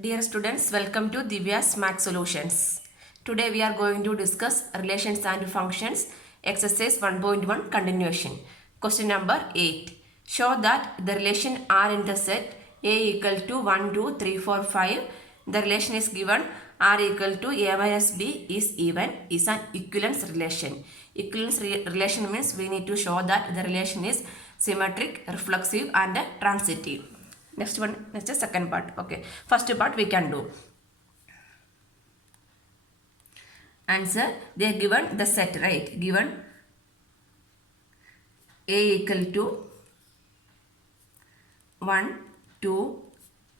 Dear students, welcome to Divya's Math Solutions. Today we are going to discuss relations and functions, exercise 1.1 continuation. Question number 8. Show that the relation R in the set A equal to 1, 2, 3, 4, 5. The relation is given R equal to A minus B is even is an equivalence relation. Equivalence relation means we need to show that the relation is symmetric, reflexive and transitive. Next the second part. Okay, first part we can do. Answer, they are given the set, right? Given A equal to 1, 2,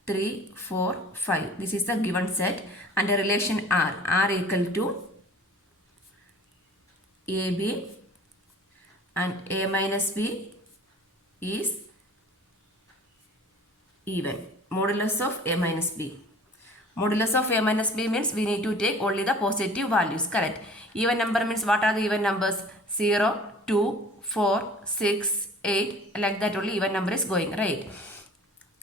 3, 4, 5. This is the given set and the relation R equal to AB and A minus B is even. Modulus of A minus B. Modulus of A minus B means we need to take only the positive values, correct? Even number means what are the even numbers? 0, 2, 4, 6, 8, like that only even number is going, right?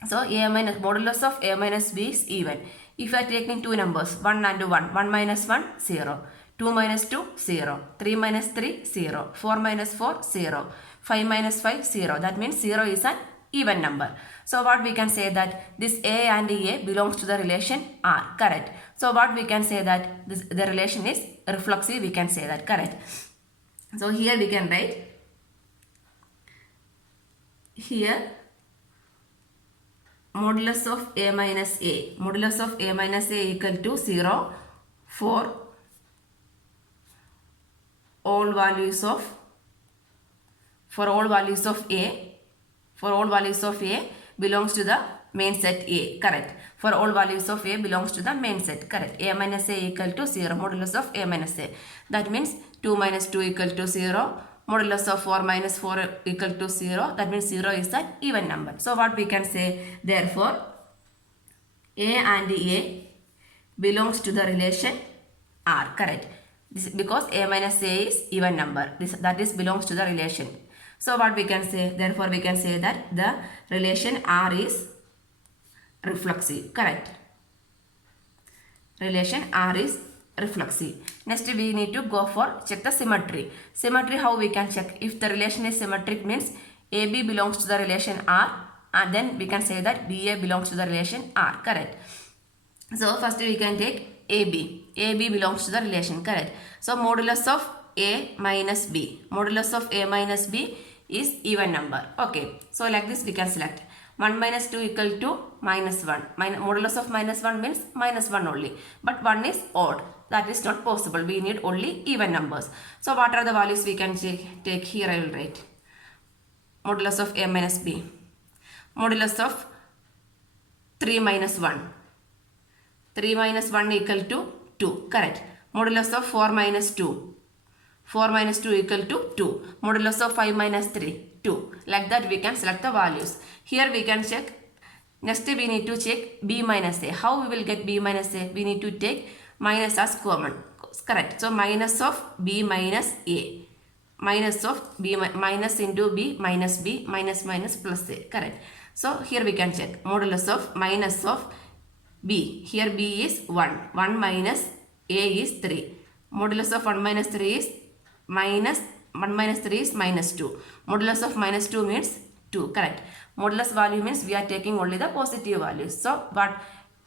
So modulus of A minus B is even. If you are taking two numbers, 1 and 1, 1 minus 1, 0. 2 minus 2, 0. 3 minus 3, 0. 4 minus 4, 0. 5 minus 5, 0. That means 0 is an even number. So what we can say that this A and A belongs to the relation R, correct? So what we can say that the relation is reflexive, we can say that, correct? So here we can write, here modulus of A minus A. Modulus of A minus A equal to 0 for all values of A. For all values of A belongs to the main set A, correct? For all values of A belongs to the main set, correct? A minus A equal to 0, modulus of A minus A. That means 2 minus 2 equal to 0. Modulus of 4 minus 4 equal to 0. That means 0 is an even number. So what we can say, therefore, A and A belongs to the relation R, correct? This because A minus A is even number. That is belongs to the relation. So what we can say, therefore we can say that the relation R is reflexive, correct? Relation R is reflexive. Next we need to go for check the symmetry. Symmetry, how we can check? If the relation is symmetric means AB belongs to the relation R and then we can say that BA belongs to the relation R, correct? So first we can take AB. AB belongs to the relation, correct? So modulus of A minus B. Modulus of A minus B is even number. Okay. So like this we can select 1 minus 2 equal to minus 1. Modulus of minus 1 means minus 1 only. But 1 is odd. That is not possible. We need only even numbers. So what are the values we can take? Here I will write. Modulus of A minus B. Modulus of 3 minus 1. 3 minus 1 equal to 2. Correct. Modulus of 4 minus 2. 4 minus 2 equal to 2. Modulus of 5 minus 3. 2. Like that we can select the values. Here we can check. Next we need to check B minus A. How we will get B minus A? We need to take minus as common. Correct. So minus of B minus A. Minus of B minus into B minus B minus minus plus A. Correct. So here we can check. Modulus of minus of B. Here B is 1. 1 minus A is 3. Modulus of 1 minus 3 is minus 1 minus 3 is minus 2. Modulus of minus 2 means 2. Correct. Modulus value means we are taking only the positive values. So but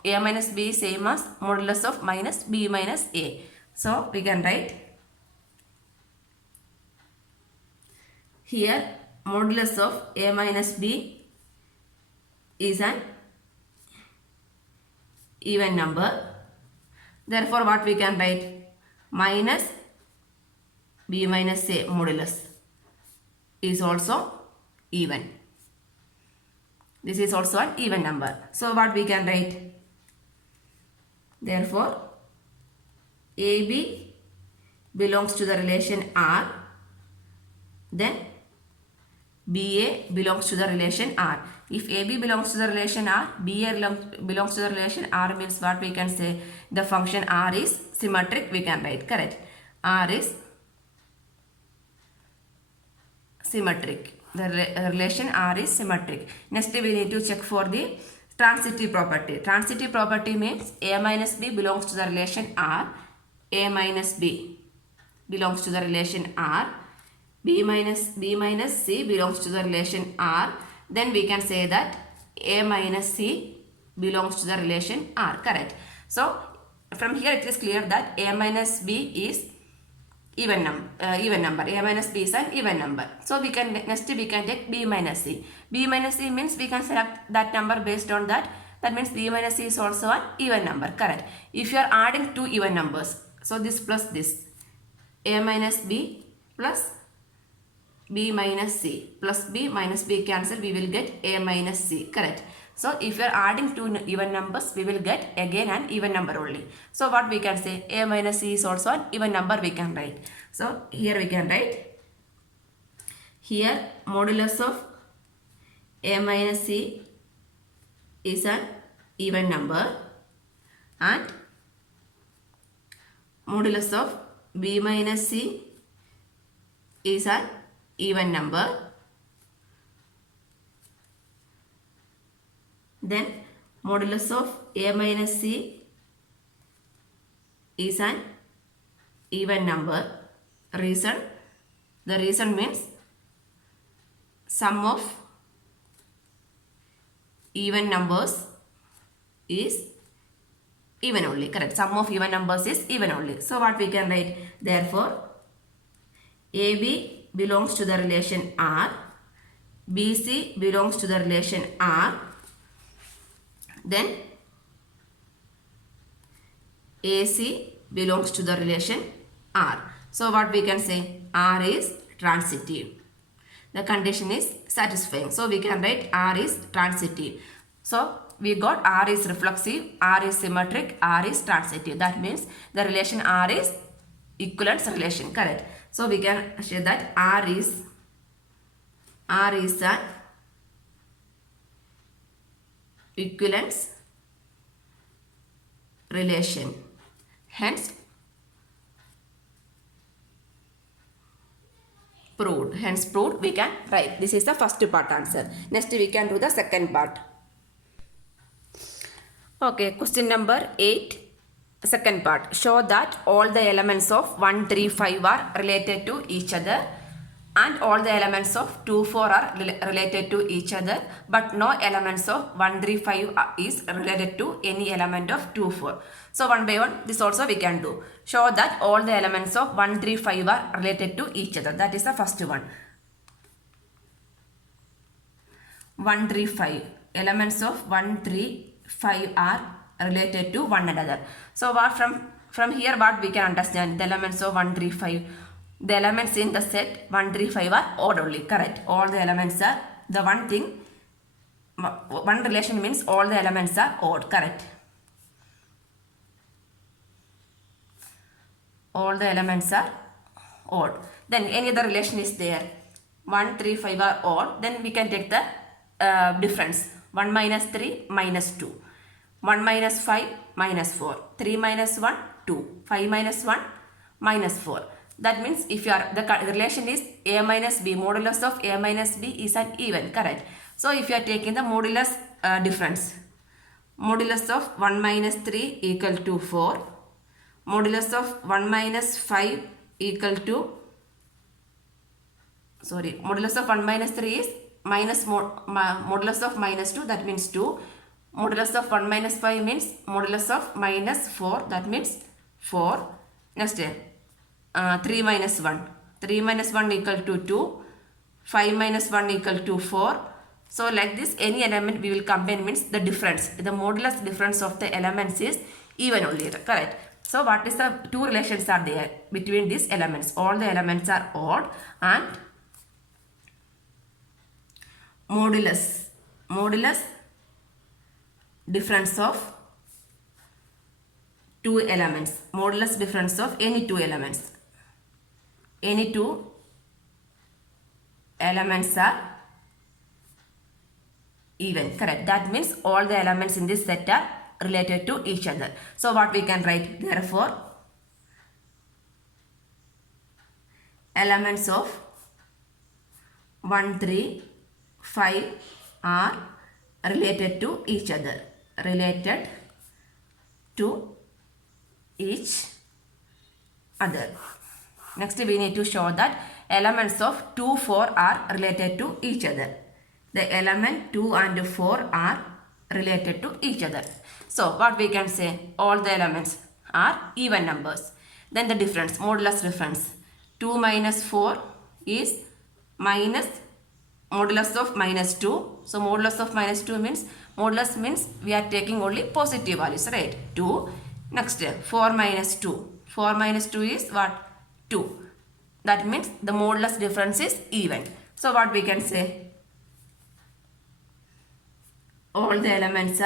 A minus B is same as modulus of minus B minus A. So we can write here modulus of A minus B is an even number. Therefore what we can write? Minus B minus A modulus is also even. This is also an even number. So what we can write? Therefore AB belongs to the relation R, then BA belongs to the relation R. If AB belongs to the relation R, BA belongs to the relation R means what we can say? The function R is symmetric, we can write, correct? R is symmetric. The relation R is symmetric. Next we need to check for the transitive property. Transitive property means A minus B belongs to the relation R. A minus B belongs to the relation R. B minus C belongs to the relation R. Then we can say that A minus C belongs to the relation R. Correct. So from here it is clear that A minus B is even number. A minus B is an even number. So we can next we can take B minus C. B minus C means we can select that number based on that. That means B minus C is also an even number. Correct. If you are adding two even numbers, so this plus this, A minus B plus B minus C plus B minus B cancel, we will get A minus C. Correct. So if you are adding two even numbers, we will get again an even number only. So what we can say, A minus C is also an even number we can write. So here we can write, here modulus of A minus C is an even number and modulus of B minus C is an even number. Then modulus of A minus C is an even number. The reason means sum of even numbers is even only. Correct. Sum of even numbers is even only. So what we can write, therefore AB belongs to the relation R, BC belongs to the relation R, then AC belongs to the relation R. So what we can say, R is transitive. The condition is satisfying. So we can write R is transitive. So we got R is reflexive, R is symmetric, R is transitive. That means the relation R is equivalence relation. Correct. So we can say that R is an equivalence relation. Hence proved we can write. This is the first part answer. Next we can do the second part. Okay, question number 8, second part. Show that all the elements of 1, 3, 5 are related to each other and all the elements of 2, 4 are related to each other, but no elements of 1, 3, 5 is related to any element of 2, 4. So one by one this also we can do. Show that all the elements of 1, 3, 5 are related to each other. That is the first one. 1, 3, 5. Elements of 1, 3, 5 are related to one another. So what from here what we can understand, the elements of 1, 3, 5. The elements in the set 1, 3, 5 are odd only. Correct. All the elements are, the one thing, one relation means all the elements are odd. Correct. All the elements are odd. Then any other relation is there. 1, 3, 5 are odd. Then we can take the difference. 1 minus 3 minus 2. 1 minus 5 minus 4. 3 minus 1 2. 5 minus 1 minus 4. That means if you are, the relation is A minus B, modulus of A minus B is an even. Correct. So if you are taking the modulus difference, modulus of 1 minus 3 equal to 4, modulus of 1 minus 5 equal to, modulus of 1 minus 3 is minus modulus of minus 2, that means 2. Modulus of 1 minus 5 means modulus of minus 4, that means 4. Next 3 minus 1. 3 minus 1 equal to 2. 5 minus 1 equal to 4. So like this, any element we will combine means the difference. The modulus difference of the elements is even only. Correct. So what is the two relations are there between these elements? All the elements are odd and modulus difference of two elements. Modulus difference of any two elements. Any two elements are even. Correct. That means all the elements in this set are related to each other. So what we can write, therefore elements of 1, 3, 5 are related to each other. Related to each other. Next we need to show that elements of 2, 4 are related to each other. The element 2 and 4 are related to each other. So what we can say, all the elements are even numbers. Then the difference, modulus difference. 2 minus 4 is minus modulus of minus 2. So modulus of minus 2 means, modulus means we are taking only positive values, right? 2. Next 4 minus 2. 4 minus 2 is what? 2. That means the modulus difference is even. So what we can say? All the elements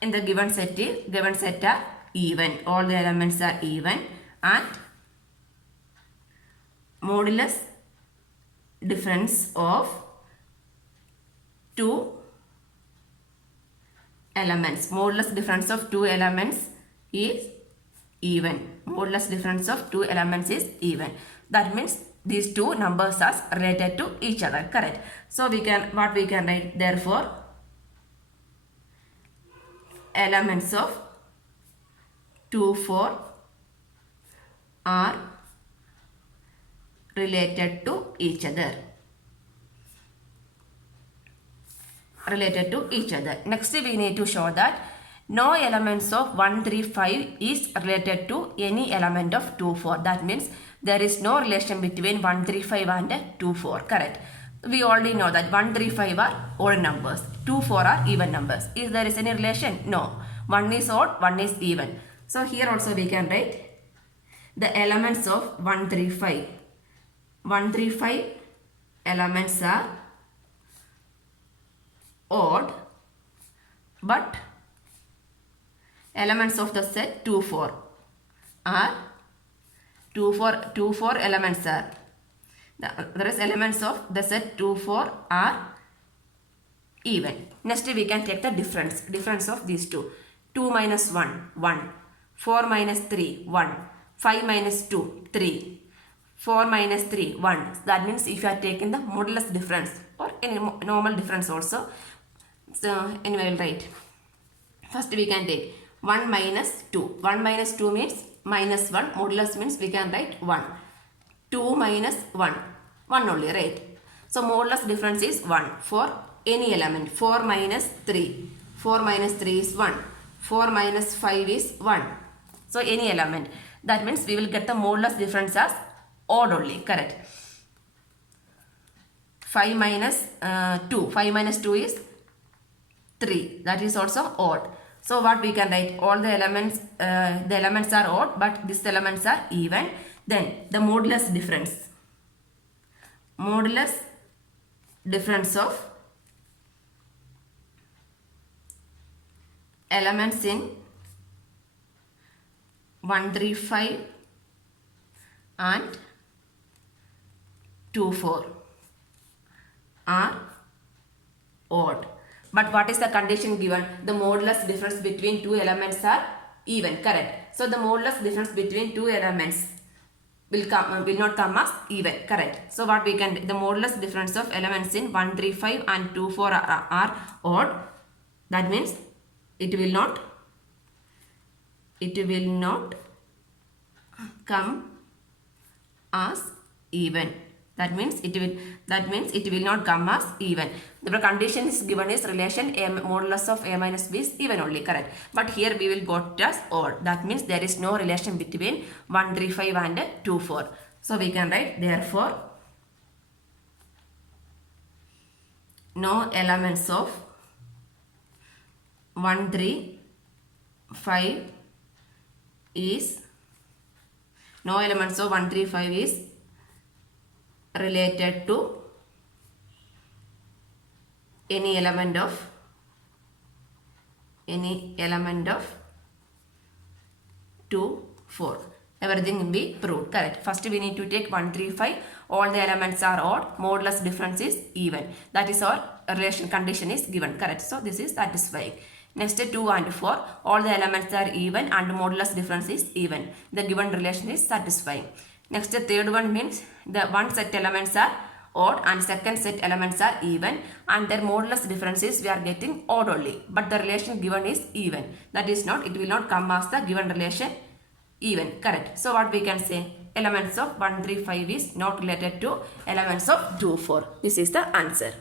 in the given set are even. All the elements are even, and modulus difference of 2 elements. Modulus difference of 2 elements is even. Modulus difference of 2 elements is even. That means these two numbers are related to each other. Correct. So we can write, therefore elements of 2, 4 are related to each other. Next we need to show that no elements of 1, 3, 5 is related to any element of 2, 4. That means there is no relation between 1, 3, 5 and 2, 4. Correct. We already know that 1, 3, 5 are odd numbers. 2, 4 are even numbers. Is there is any relation? No. 1 is odd, 1 is even. So here also we can write the elements of 1, 3, 5. 1, 3, 5 elements are odd, but elements of the set 2, 4 are 2, 4 elements are. There is elements of the set 2, 4 are even. Next we can take the difference of these two. 2 minus 1, 1. 4 minus 3, 1. 5 minus 2, 3. 4 minus 3, 1. That means if you are taking the modulus difference or any normal difference also. So anyway, we'll write. First we can take 1 minus 2. 1 minus 2 means minus 1. Modulus means we can write 1. 2 minus 1. 1 only, right? So modulus difference is 1 for any element. 4 minus 3. 4 minus 3 is 1. 4 minus 5 is 1. So any element. That means we will get the modulus difference as odd only. Correct. 5 minus 2. 5 minus 2 is 3. That is also odd. So what we can write? All the elements are odd, but these elements are even. Then the modulus difference. Modulus difference of elements in 1, 3, 5 and 2, 4 are odd. But what is the condition given? The modulus difference between two elements are even. Correct. So the modulus difference between two elements will not come as even. Correct. So what we can, the modulus difference of elements in 1, 3, 5 and 2, 4 are odd. That means it will not come as even. That means it will not come as even. The condition is given is relation a modulus of a minus b is even only. Correct. But here we will got as odd. That means there is no relation between 1, 3, 5 and 2, 4. So we can write, therefore no elements of 1, 3, 5 is related to any element of 2, 4. Everything will be proved. Correct. First we need to take 1, 3, 5. All the elements are odd. Modulus difference is even. That is our relation condition is given. Correct. So this is satisfying. Next 2 and 4. All the elements are even and modulus difference is even. The given relation is satisfying. Next third one means the one set elements are odd and second set elements are even and their modulus difference is we are getting odd only. But the relation given is even. That is not, it will not come as the given relation even. Correct. So what we can say? Elements of 1, 3, 5 is not related to elements of 2, 4. This is the answer.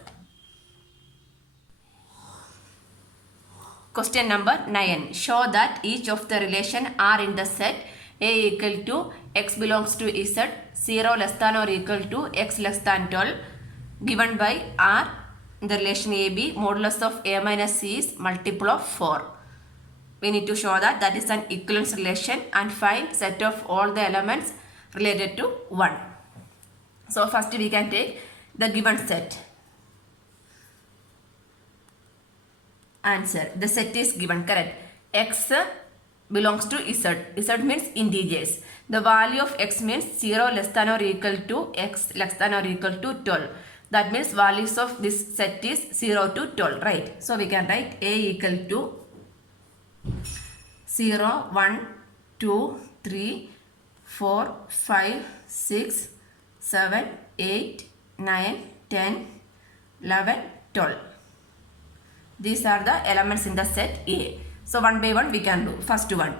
Question number 9. Show that each of the relation are in the set A equal to x belongs to Z, 0 less than or equal to x less than 12 given by R in the relation AB. Modulus of A minus C is multiple of 4. We need to show that that is an equivalence relation and find set of all the elements related to 1. So first we can take the given set. Answer. The set is given. Correct. X belongs to Z. Z means integers. The value of x means 0 less than or equal to x less than or equal to 12. That means values of this set is 0 to 12. Right. So we can write A equal to 0, 1, 2, 3, 4, 5, 6, 7, 8, 9, 10, 11, 12. These are the elements in the set A. So one by one we can do. First one.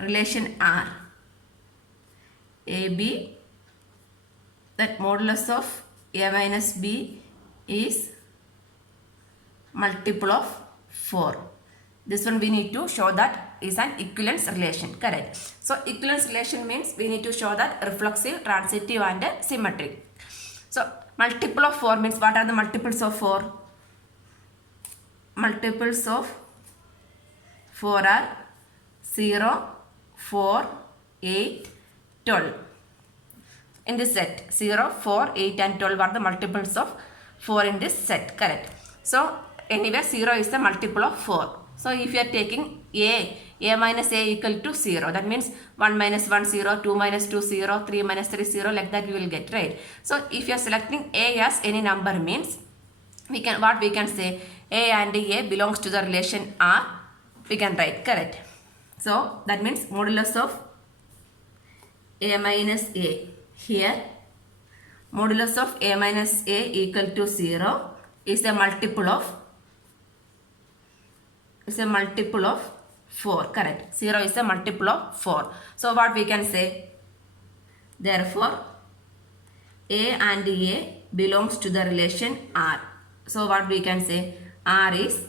Relation R. AB. That modulus of A minus B is multiple of 4. This one we need to show that is an equivalence relation. Correct. So equivalence relation means we need to show that reflexive, transitive and symmetric. So multiple of 4 means what are the multiples of 4? Multiples of 4 are 0, 4, 8, 12. In this set, 0, 4, 8 and 12 are the multiples of 4 in this set. Correct. So anywhere 0 is the multiple of 4. So if you are taking A minus A equal to 0, that means 1 minus 1 0, 2 minus 2 0, 3 minus 3 0, like that you will get, right? So if you are selecting A as any number means, we can say A and A belongs to the relation R, we can write. Correct. So that means modulus of A minus A. Here modulus of A minus A equal to 0 is a multiple of 4. Correct. 0 is a multiple of 4. So what we can say? Therefore A and A belongs to the relation R. So what we can say? R is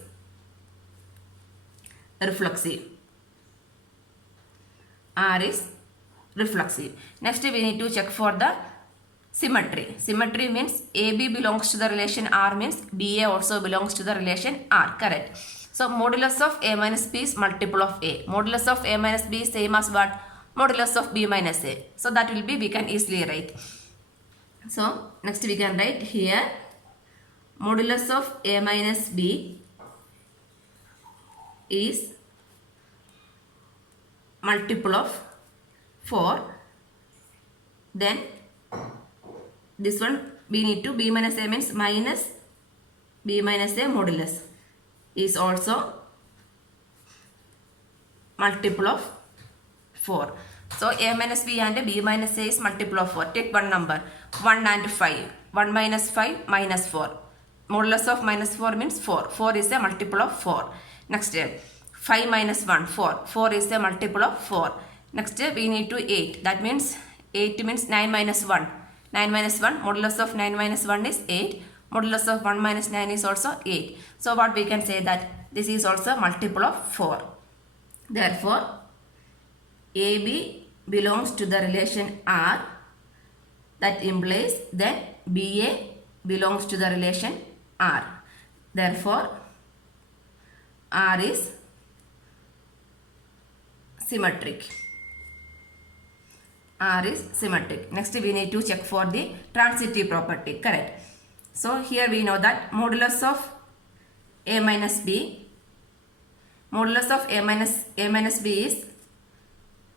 reflexive. R is reflexive. Next we need to check for the symmetry. Symmetry means AB belongs to the relation R means BA also belongs to the relation R. Correct. So modulus of A minus B is multiple of A. Modulus of A minus B is same as what? Modulus of B minus A. So that will be, we can easily write. So next we can write here modulus of A minus B is multiple of 4. Then this one we need to B minus A means minus B minus A modulus is also multiple of 4. So A minus B and B minus A is multiple of 4. Take one number 1 and 5. 1 minus 5 minus 4. Modulus of minus 4 means 4. 4 is a multiple of 4. Next 5 minus 1 4. 4 is a multiple of 4. Next we need to 8. That means 8 means 9 minus 1. 9 minus 1. Modulus of 9 minus 1 is 8. Modulus of 1 minus 9 is also 8. So what we can say that this is also multiple of 4. Therefore AB belongs to the relation R. That implies that BA belongs to the relation R. Therefore R is symmetric. R is symmetric. Next we need to check for the transitive property. Correct. So here we know that modulus of A minus B, modulus of A minus B is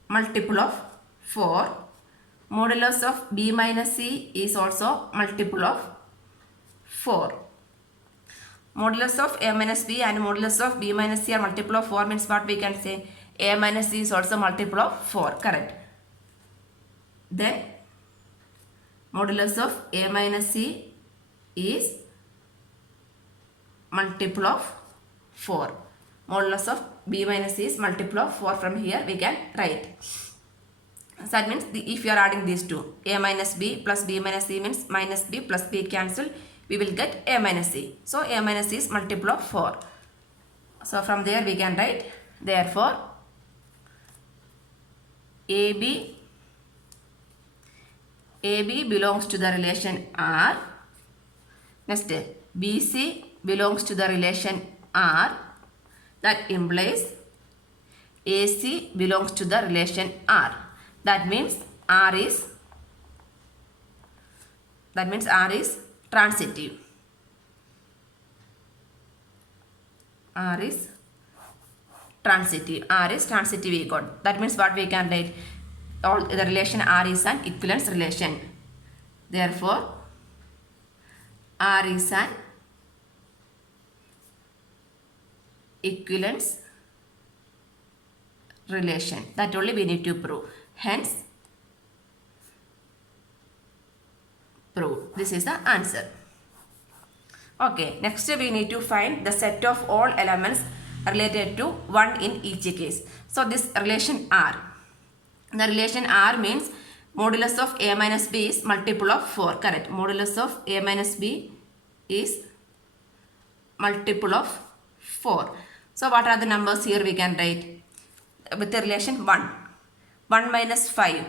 multiple of 4. Modulus of B minus C is also multiple of 4. Modulus of A minus B and modulus of B minus C are multiple of 4 means what we can say? A minus C is also multiple of 4. Correct. Then Modulus of A minus C is multiple of 4. Modulus of B minus C is multiple of 4. From here we can write. So that means if you are adding these two, A minus B plus B minus C means minus B plus B cancel, we will get A minus C. So A minus C is multiple of 4. So from there we can write, therefore AB belongs to the relation R. Next, BC belongs to the relation R. That implies AC belongs to the relation R. That means R is transitive. R is transitive we got. That means what we can write? All the relation R is an equivalence relation. Therefore, R is an equivalence relation. That only we need to prove. Hence, prove. This is the answer. Okay, next we need to find the set of all elements related to 1 in each case. So this relation R. The relation R means modulus of A minus B is multiple of 4. Correct. Modulus of A minus B is multiple of 4. So what are the numbers here we can write? With the relation 1. 1 minus 5.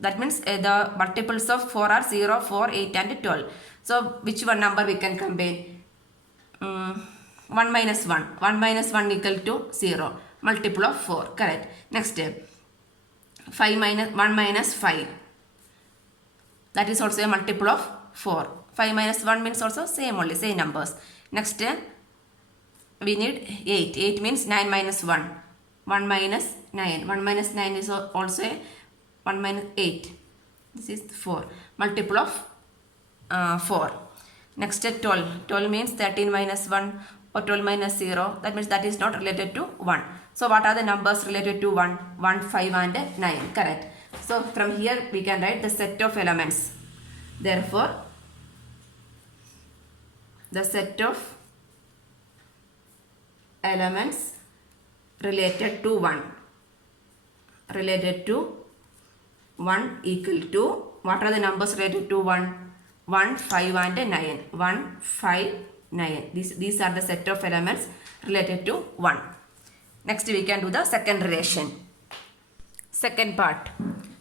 That means the multiples of 4 are 0, 4, 8 and 12. So which one number we can combine? 1 minus 1. 1 minus 1 equal to 0. Multiple of 4. Correct. Next, 1 minus 5. That is also a multiple of 4. 5 minus 1 means also same numbers. Next, we need 8. 8 means 9 minus 1. 1 minus 9. 1 minus 9 is also a 1 minus 8. This is 4. Multiple of 4. Next, 12. 12 means 13 minus 1 or 12 minus 0. That means that is not related to 1. So what are the numbers related to 1? 1, 5 and 9. Correct. So from here we can write the set of elements. Therefore, the set of elements related to 1 equal to, what are the numbers related to 1? 1, 5 and 9. 1, 5, 9. These are the set of elements related to 1. Next we can do the second relation. Second part.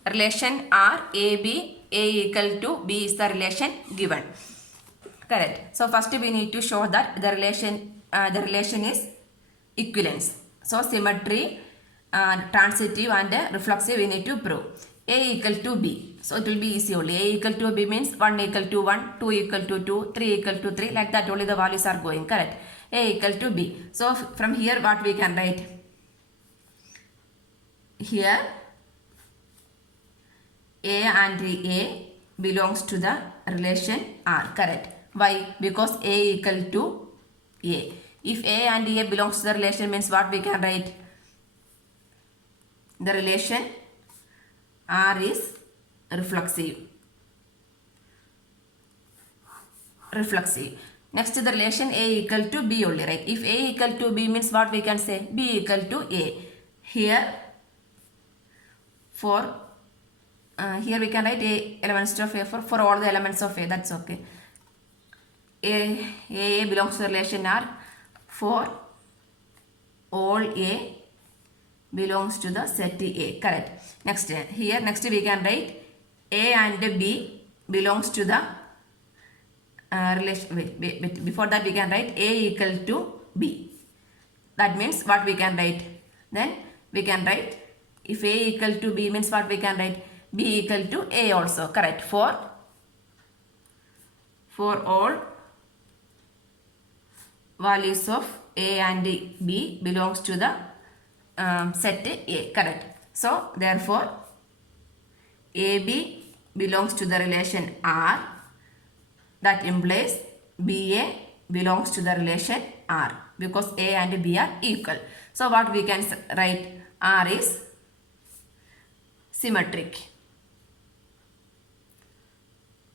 Relation R, AB, A equal to B is the relation given. Correct. So first we need to show that the relation is equivalence. So symmetry, transitive and reflexive we need to prove. A equal to B. So it will be easy only. A equal to B means 1 equal to 1, 2 equal to 2, 3 equal to 3. Like that only the values are going. Correct. A equal to B. So from here what we can write? Here A and A belongs to the relation R. Correct. Why? Because A equal to A. If A and A belongs to the relation means what we can write? The relation R is reflexive. Next the relation A equal to B only, right? If A equal to B means what we can say? B equal to A. Here here we can write A elements of A for all the elements of A. That's okay. A belongs to the relation R. For all A belongs to the set A. Correct. Next we can write A and B belongs to the relation. Wait, before that we can write A equal to B. That means what we can write? Then we can write, if A equal to B means what we can write? B equal to A also. Correct. For all values of A and B belongs to the set A. Correct. So therefore AB belongs to the relation R. That implies BA belongs to the relation R, because A and B are equal. So what we can write? R is symmetric.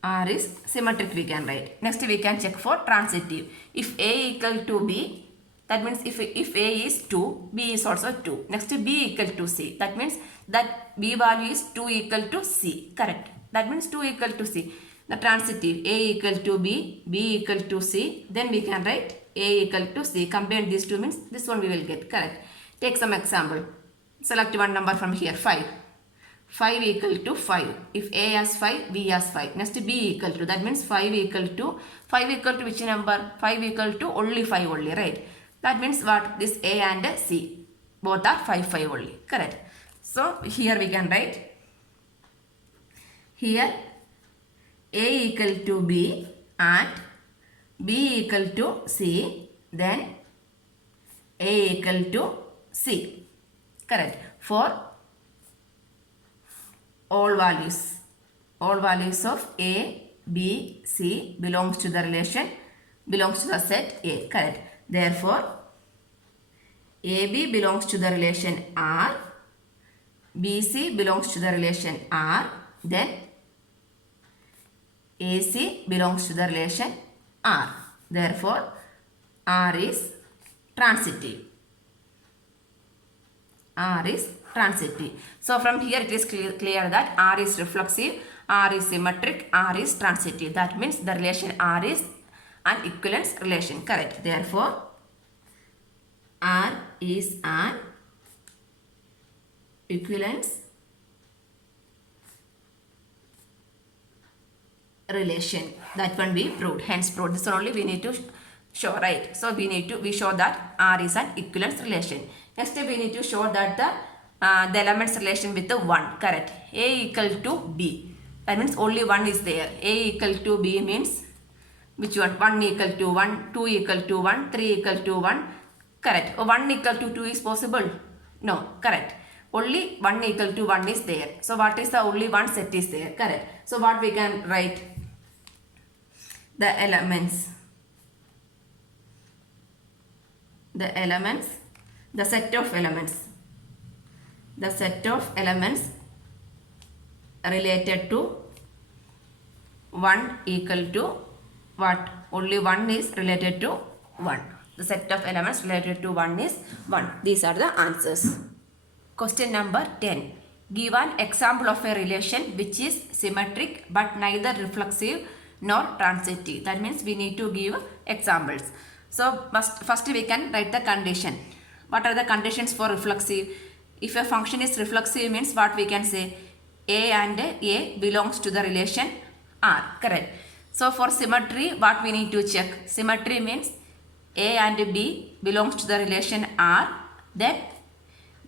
R is symmetric, we can write. Next we can check for transitive. If A equal to B, that means if A is 2, B is also 2. Next B equal to C. That means that B value is 2 equal to C. Correct. That means 2 equal to C. The transitive A equal to B, B equal to C. Then we can write A equal to C. Combine these two means this one we will get. Correct. Take some example. Select one number from here. 5. 5 equal to 5. If A has 5, B has 5. Next B equal to. That means 5 equal to which number? 5 equal to only 5 only, right? That means what? This A and C. Both are 5, 5 only. Correct. So here we can write. Here A equal to B and B equal to C. Then A equal to C. Correct. For all values of A, B, C belongs to the set A. Correct. Therefore, AB belongs to the relation R, BC belongs to the relation R, then AC belongs to the relation R. Therefore, R is transitive. R is transitive. So from here it is clear that R is reflexive, R is symmetric, R is transitive. That means the relation R is an equivalence relation. Correct. Therefore, R is an equivalence relation. That one we proved. Hence proved. This one only we need to show, right? So we show that R is an equivalence relation. Next we need to show that the elements relation with the 1. Correct. A equal to B. That means only 1 is there. A equal to B means which one? 1 equal to 1, 2 equal to 1, 3 equal to 1. Correct. 1 equal to 2 is possible? No. Correct. Only 1 equal to 1 is there. So what is the only one set is there? Correct. So what we can write? The elements. The set of elements. The set of elements related to 1 equal to what? Only 1 is related to 1. The set of elements related to 1 is 1. These are the answers. Question number 10. Give an example of a relation which is symmetric but neither reflexive nor transitive. That means we need to give examples. So first we can write the condition. What are the conditions for reflexive? If a function is reflexive means what we can say? A and A belongs to the relation R. Correct. So for symmetry, what we need to check? Symmetry means A and B belongs to the relation R. Then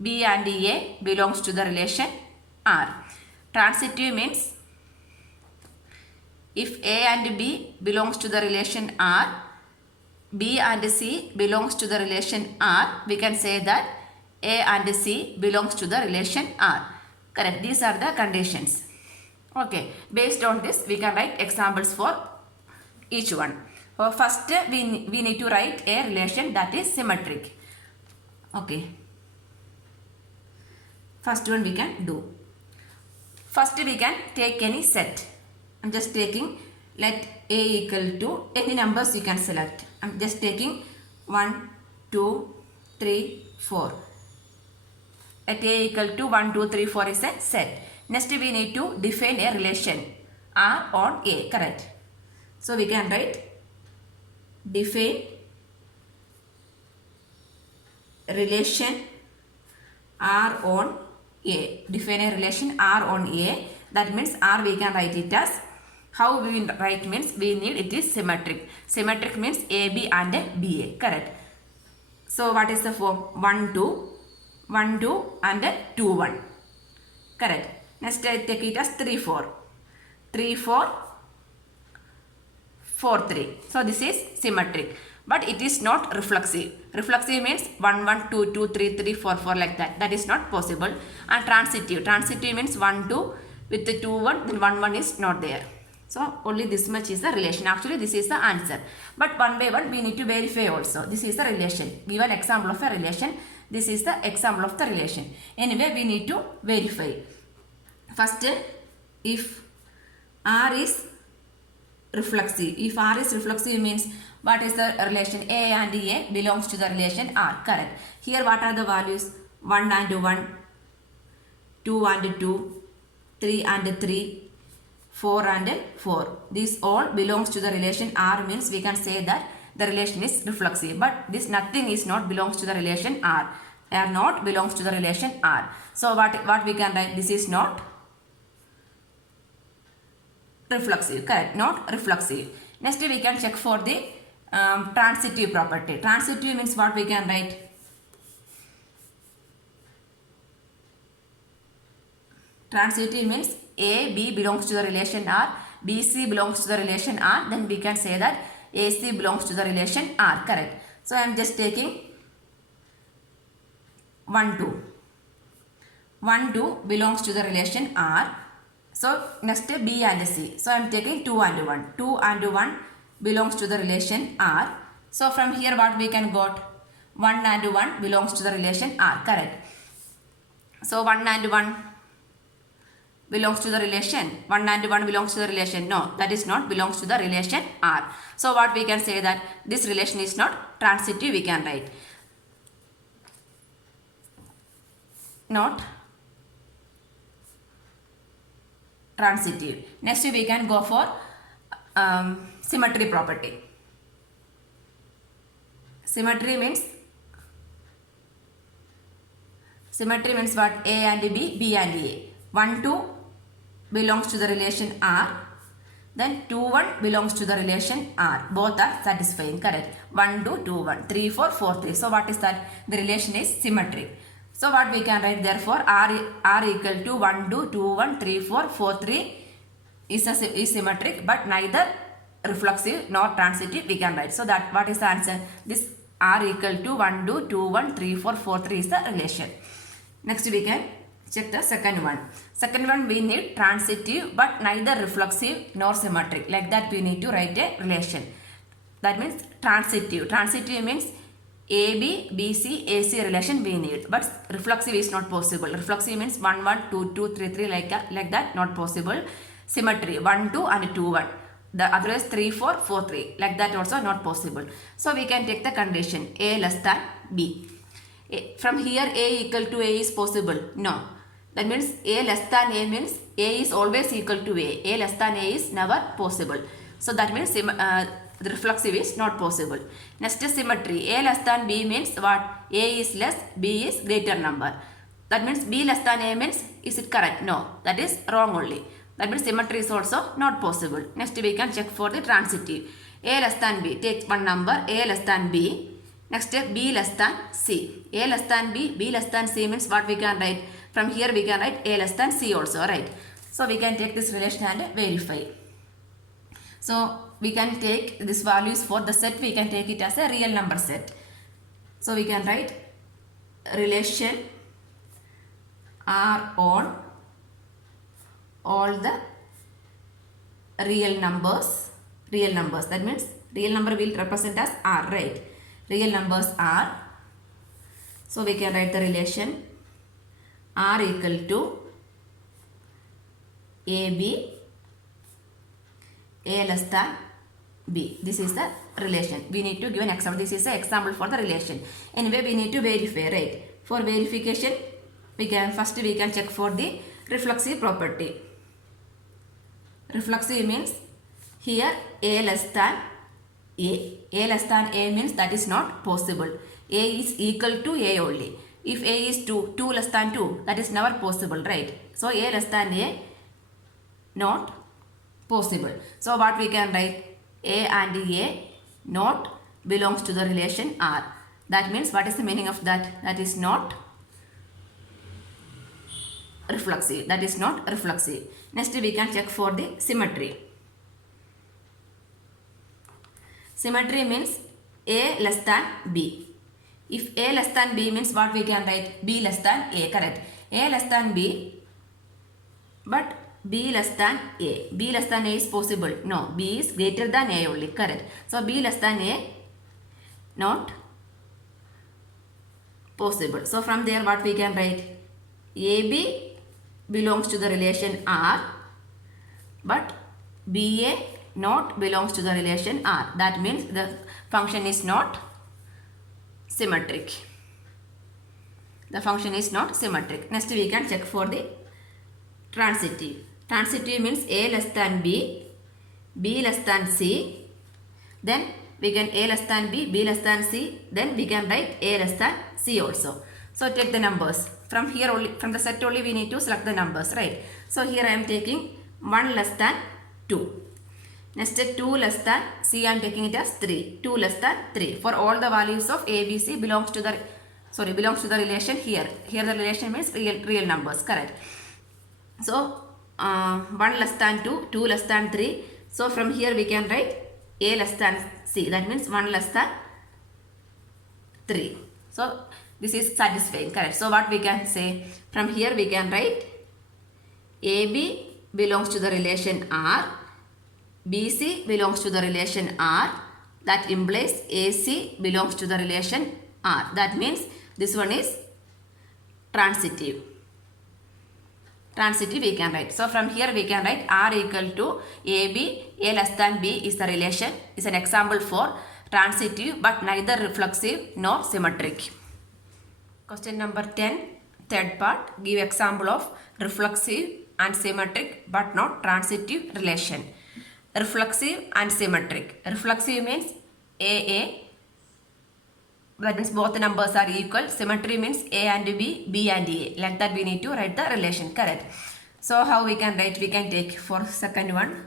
B and A belongs to the relation R. Transitive means if A and B belongs to the relation R, B and C belongs to the relation R, we can say that A and C belongs to the relation R. Correct. These are the conditions. Okay. Based on this, we can write examples for each one. First, we need to write a relation that is symmetric. Okay. First one we can do. First, we can take any set. I'm just taking, let A equal to any numbers you can select. I'm just taking 1, 2, 3, 4. Let A equal to 1, 2, 3, 4 is a set. Next we need to define a relation R on A. Correct. So we can write define relation R on A. Define a relation R on A. That means R we can write it as, how we write means we need it is symmetric. Symmetric means AB and BA. Correct. So what is the form? 1, 2, 1, 2 and 2, 1. Correct. Next I take it as 3, 4. 3, 4, 4, 3. So this is symmetric. But it is not reflexive. Reflexive means 1, 1, 2, 2, 3, 3, 4, 4 like that. That is not possible. And transitive. Transitive means 1, 2 with the 2, 1. Then 1, 1 is not there. So only this much is the relation. Actually this is the answer. But one by one we need to verify also. This is the relation. Give an example of a relation. This is the example of the relation. Anyway we need to verify. First, if R is reflexive. If R is reflexive means what is the relation? A and A belongs to the relation R. Correct. Here what are the values? 1 and 1, 2 and 2, 3 and 3, 4 and 4. These all belongs to the relation R means we can say that the relation is reflexive. But this nothing is not belongs to the relation R. R not belongs to the relation R. So what we can write? This is not reflexive. Correct. Not reflexive. Next we can check for the transitive property. Transitive means what we can write? Transitive means A, B belongs to the relation R, B, C belongs to the relation R. Then we can say that A, C belongs to the relation R. Correct. So I am just taking 1, 2. 1, 2 belongs to the relation R. So next B and C. So I am taking 2 and 1. 2 and 1 belongs to the relation R. So from here what we can got? 1 and 1 belongs to the relation R. Correct. So 1 and 1 belongs to the relation. 1 and 1 belongs to the relation. No, that is not belongs to the relation R. So what we can say that this relation is not transitive, we can write. Not transitive. Next we can go for symmetry property. Symmetry means what? A and B, B and A. 1, 2 belongs to the relation R. Then 2, 1 belongs to the relation R. Both are satisfying. Correct. 1, 2, 2, 1. 3, 4, 4, 3. So what is that? The relation is symmetric. So what we can write? Therefore R equal to 1, 2, 2, 1, 3, 4, 4, 3 is symmetric, but neither reflexive nor transitive we can write. So that what is the answer? This R equal to 1, 2, 2, 1, 3, 4, 4, 3 is the relation. Next we can check the second one. Second one we need transitive but neither reflexive nor symmetric. Like that we need to write a relation. That means transitive. Transitive means AB, BC, AC relation we need. But reflexive is not possible. Reflexive means 1, 1, 2, 2, 3, 3 like that not possible. Symmetry 1, 2 and 2, 1. The other is 3, 4, 4, 3. Like that also not possible. So we can take the condition A less than B. From here A equal to A is possible? No. That means A less than A means A is always equal to A. A less than A is never possible. So that means the reflexive is not possible. Next is symmetry. A less than B means what? A is less, B is greater number. That means B less than A means, is it correct? No. That is wrong only. That means symmetry is also not possible. Next we can check for the transitive. A less than B. Take one number A less than B. Next step B less than C. A less than B, B less than C means what we can write? From here we can write A less than C also, right? So we can take this relation and verify. So we can take these values for the set, we can take it as a real number set. So we can write relation R on all the real numbers. That means real number will represent as R, right? Real numbers are. So we can write the relation R equal to AB, A less than B. This is the relation. We need to give an example. This is an example for the relation. Anyway, we need to verify, right? For verification, we can check for the reflexive property. Reflexive means here A less than A. A less than A means that is not possible. A is equal to A only. If A is 2, 2 less than 2, that is never possible, right? So A less than A, not possible. So what we can write? A and A not belongs to the relation R. That means what is the meaning of that? That is not reflexive. That is not reflexive. Next we can check for the symmetry. Symmetry means A less than B. If A less than B means what we can write? B less than A, correct. A less than B, but B less than A. B less than A is possible. No, B is greater than A only, correct. So B less than A, not possible. So from there what we can write? AB belongs to the relation R, but BA not belongs to the relation R. That means the function is not symmetric. The function is not symmetric. Next we can check for the transitive. Transitive means A less than B, B less than C. Then we can A less than B, B less than C. Then we can write A less than C also. So take the numbers. From here only, from the set only we need to select the numbers, right? So here I am taking 1 less than 2. Next 2 less than C I am taking it as 3. 2 less than 3. For all the values of A, B, C belongs to the relation here. Here the relation means real numbers, correct? So 1 less than 2, 2 less than 3. So from here we can write A less than C. That means 1 less than 3. So this is satisfying, correct? So what we can say? From here we can write AB belongs to the relation R, BC belongs to the relation R. That implies AC belongs to the relation R. That means this one is transitive. Transitive we can write. So from here we can write R equal to AB, A less than B is the relation, is an example for transitive but neither reflexive nor symmetric. Question number 10, third part. Give example of reflexive and symmetric but not transitive relation. Reflexive and symmetric. Reflexive means AA, that means both the numbers are equal. Symmetry means A and B, B and A. Like that we need to write the relation, correct? So how we can write? We can take for second one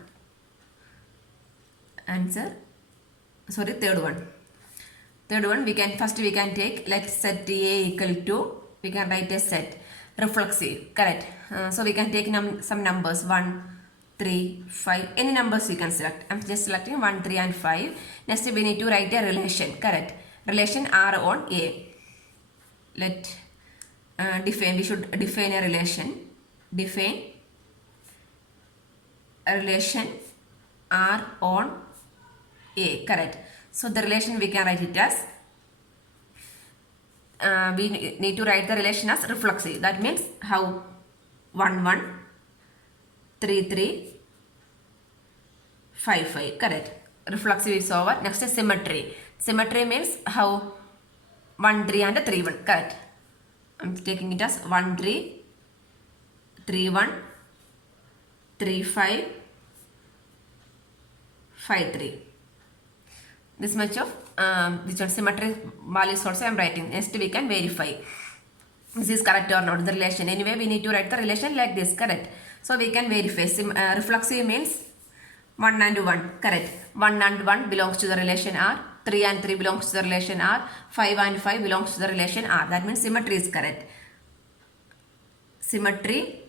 answer. Sorry, third one. Third one we can take, let's set A equal to, we can write a set reflexive, correct? So we can take some numbers 1, 3, 5, any numbers we can select. I'm just selecting 1, 3 and 5. Next we need to write a relation, correct? Relation R on A. Let define, we should define a relation. Define a relation R on A, correct? So the relation we can write it as, we need to write the relation as reflexive. That means how 1, 1, 3, 3, 5, 5, correct? Reflexive is over. Next is symmetry. Symmetry means how 1, 3 and 3, 1, correct? I'm taking it as 1, 3, 3, 1, 3, 5, 5, 3. This much of this one symmetry values also I am writing. Next we can verify this is correct or not, the relation. Anyway we need to write the relation like this, correct? So we can verify. Reflexive means 1 and 1, correct? 1 and 1 belongs to the relation R. 3 and 3 belongs to the relation R. 5 and 5 belongs to the relation R. That means symmetry is correct. Symmetry,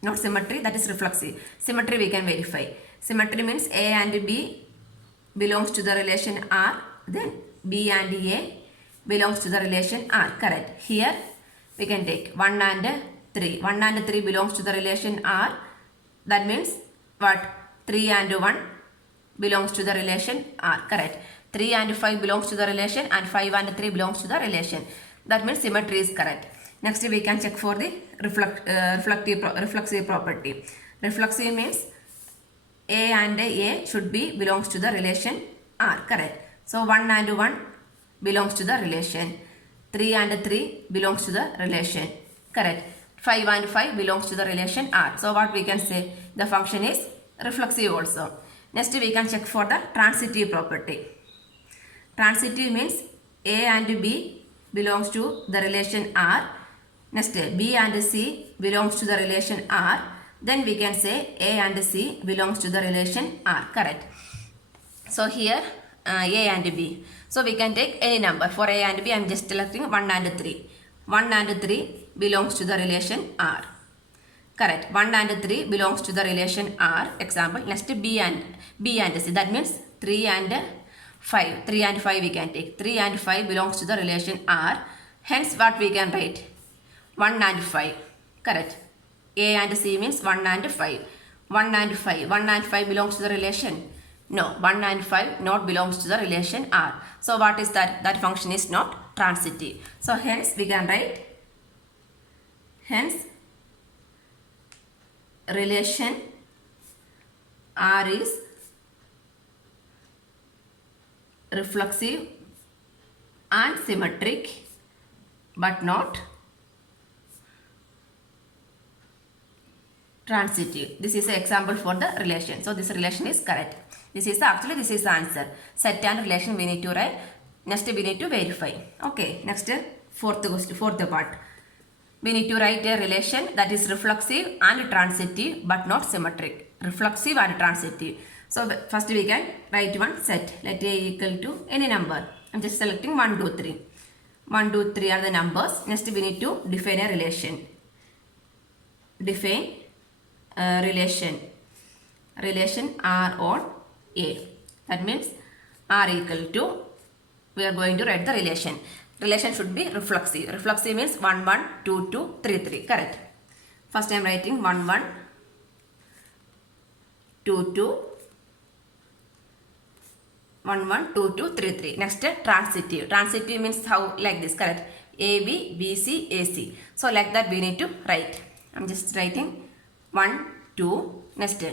not symmetry, that is reflexive. Symmetry we can verify. Symmetry means A and B belongs to the relation R, then B and A belongs to the relation R, correct? Here we can take 1 and 3. 1 and 3 belongs to the relation R. That means what? 3 and 1 belongs to the relation R, correct? 3 and 5 belongs to the relation and 5 and 3 belongs to the relation. That means symmetry is correct. Next we can check for the reflexive property. Reflexive means A and A should be belongs to the relation R, correct? So 1 and 1 belongs to the relation. 3 and 3 belongs to the relation, correct? 5 and 5 belongs to the relation R. So what we can say? The function is reflexive also. Next we can check for the transitive property. Transitive means A and B belongs to the relation R. Next B and C belongs to the relation R. Then we can say A and C belongs to the relation R, correct? So here A and B. So we can take any number. For A and B I am just selecting 1 and 3. 1 and 3 belongs to the relation R, correct? 1 and 3 belongs to the relation R. Example, next B and C. That means 3 and 5. 3 and 5 we can take. 3 and 5 belongs to the relation R. Hence what we can write? 1 and 5, correct? A and C means 1 and 5. 1 and 5. 1 and 5 belongs to the relation? No. 1 and 5 not belongs to the relation R. So what is that? That function is not transitive. So hence we can write, hence relation R is reflexive and symmetric but not transitive. This is an example for the relation. So this relation is correct. This is the answer. Set and relation we need to write. Next we need to verify. Okay. Next fourth part. We need to write a relation that is reflexive and transitive but not symmetric. Reflexive and transitive. So first we can write one set. Let A equal to any number. I'm just selecting 1, 2, 3. 1, 2, 3 are the numbers. Next we need to define a relation. Define relation R on A. That means R equal to, we are going to write the relation. Relation should be reflexive. Reflexive means 1, 1, 2, 2, 3, 3. Correct. First I am writing 1, 1, 2, 2, 1, 1, 2, 2, 3, 3. Next transitive. Transitive means how, like this. Correct. A, B, B, C, A, C. So like that we need to write. I am just writing 1, 2, next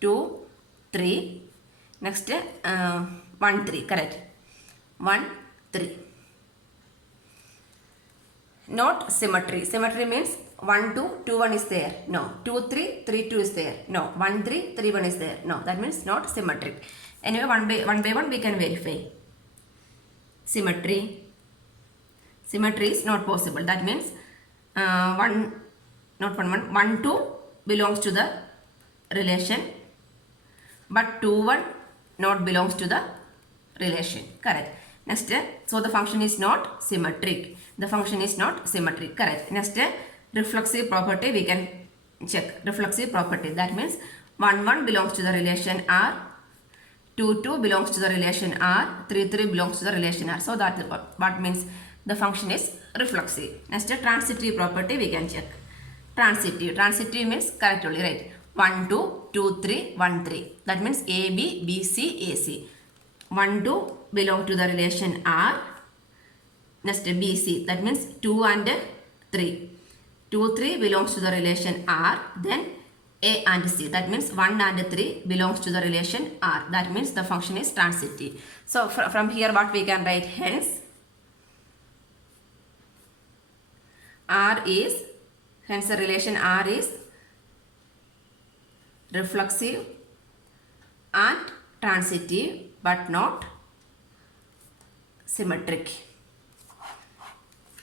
2, 3, next 1, 3, correct. 1, 3. Not symmetry. Symmetry means 1, 2, 2, 1 is there. No. 2, 3, 3, 2 is there. No. 1, 3, 3, 1 is there. No. That means not symmetric. Anyway, one by one we can verify. Symmetry. Symmetry is not possible. That means 1, 2 belongs to the relation, but 2, 1 not belongs to the relation. Correct. Next, so the function is not symmetric. The function is not symmetric. Correct. Next, reflexive property we can check. Reflexive property. That means 1, 1 belongs to the relation R. 2, 2 belongs to the relation R. 3, 3 belongs to the relation R. So that what means the function is reflexive. Next, transitive property we can check. Transitive. Transitive means correct only, right? 1, 2, 2, 3, 1, 3. That means A, B, B, C, A, C. 1, 2 belong to the relation R. Next B, C. That means 2 and 3. 2, 3 belongs to the relation R. Then A and C. That means 1 and 3 belongs to the relation R. That means the function is transitive. So from here what we can write, hence the relation R is reflexive and transitive but not symmetric.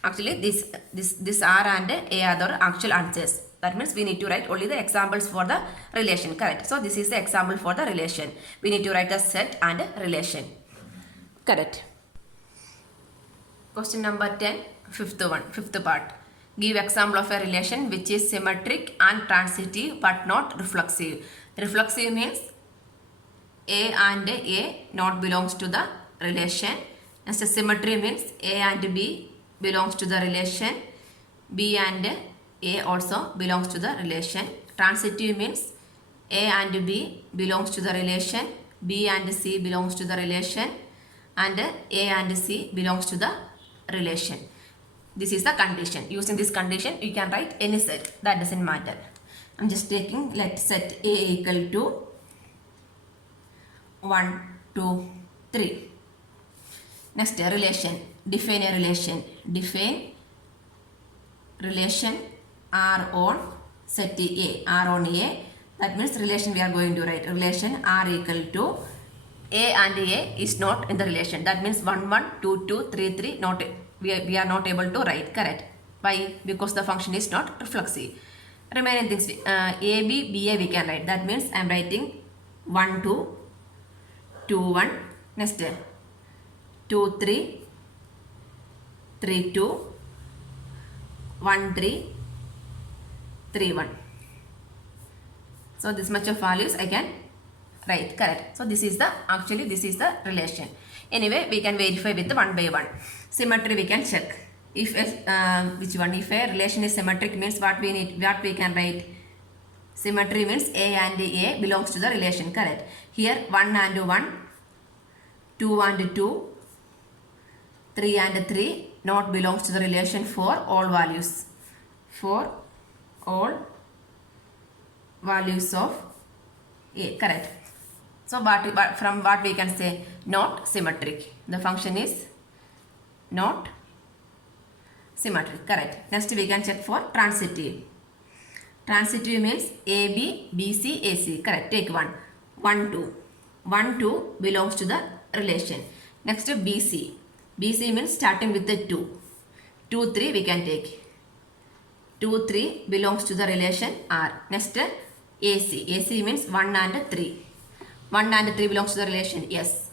Actually this R and A are the actual answers. That means we need to write only the examples for the relation. Correct. So this is the example for the relation. We need to write the set and relation. Correct. Question number 10, fifth part. Give example of a relation which is symmetric and transitive but not reflexive. Reflexive means A and A not belongs to the relation. Next, symmetry means A and B belongs to the relation. B and A also belongs to the relation. Transitive means A and B belongs to the relation. B and C belongs to the relation. And A and C belongs to the relation. This is the condition. Using this condition, you can write any set. That doesn't matter. I'm just taking, let set A equal to 1, 2, 3. Next, relation. Define a relation. Define relation R on set A. R on A. That means relation we are going to write. Relation R equal to A and A is not in the relation. That means 1, 1, 2, 2, 3, 3 not. We are not able to write. Correct. Why? Because the function is not reflexive. Remaining things, A, B, B, A we can write. That means I am writing 1, 2, 2, 1. Next, 2, 3, 3, 2, 1, 3, 3, 1. So this much of values I can write. Correct. So this is the relation. Anyway, we can verify with the 1 by 1. Symmetry we can check. If which one? If a relation is symmetric means what we can write. Symmetry means A and A belongs to the relation. Correct. Here 1 and 1, 2 and 2, 3 and 3 not belongs to the relation for all values. For all values of A. Correct. So from what we can say, not symmetric. The function is not symmetric. Correct. Next we can check for transitive. Transitive means AB, BC, AC. Correct. Take 1. 1, 2. 1, 2 belongs to the relation. Next BC. BC means starting with the 2. 2, 3 we can take. 2, 3 belongs to the relation R. Next AC. AC means 1 and 3. 1 and 3 belongs to the relation S.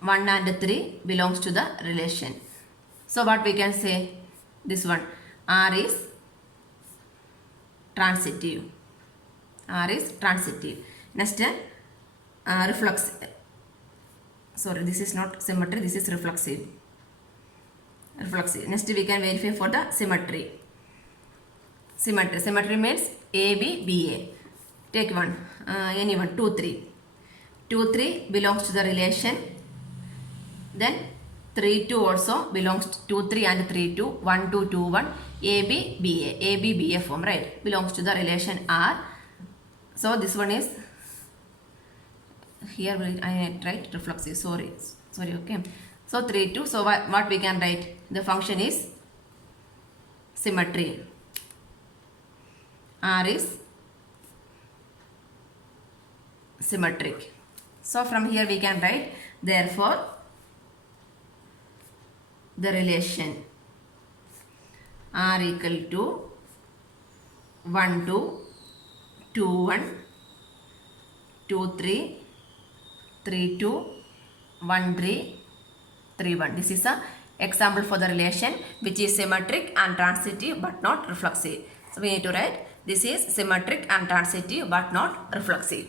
1 and 3 belongs to the relation. So what we can say? This one. R is transitive. R is transitive. Next reflex. Sorry, this is not symmetry. This is reflexive. Reflexive. Next we can verify for the symmetry. Symmetry. Symmetry means AB, BA. Take one. Anyone. 2, 3. 2, 3 belongs to the relation. Then 3, 2 also belongs to 2, 3 and 3, 2. 1, 2, 2, 1. AB, BA. AB, BA form, right? Belongs to the relation R. So this one is, here I write reflexive. Sorry, okay. So 3, 2. So what we can write? The function is symmetry. R is symmetric. So from here we can write, therefore the relation R equal to 1, 2, 2, 1, 2, 3, 3, 2, 1, 3, 3, 1. This is a example for the relation which is symmetric and transitive but not reflexive. So we need to write, this is symmetric and transitive but not reflexive.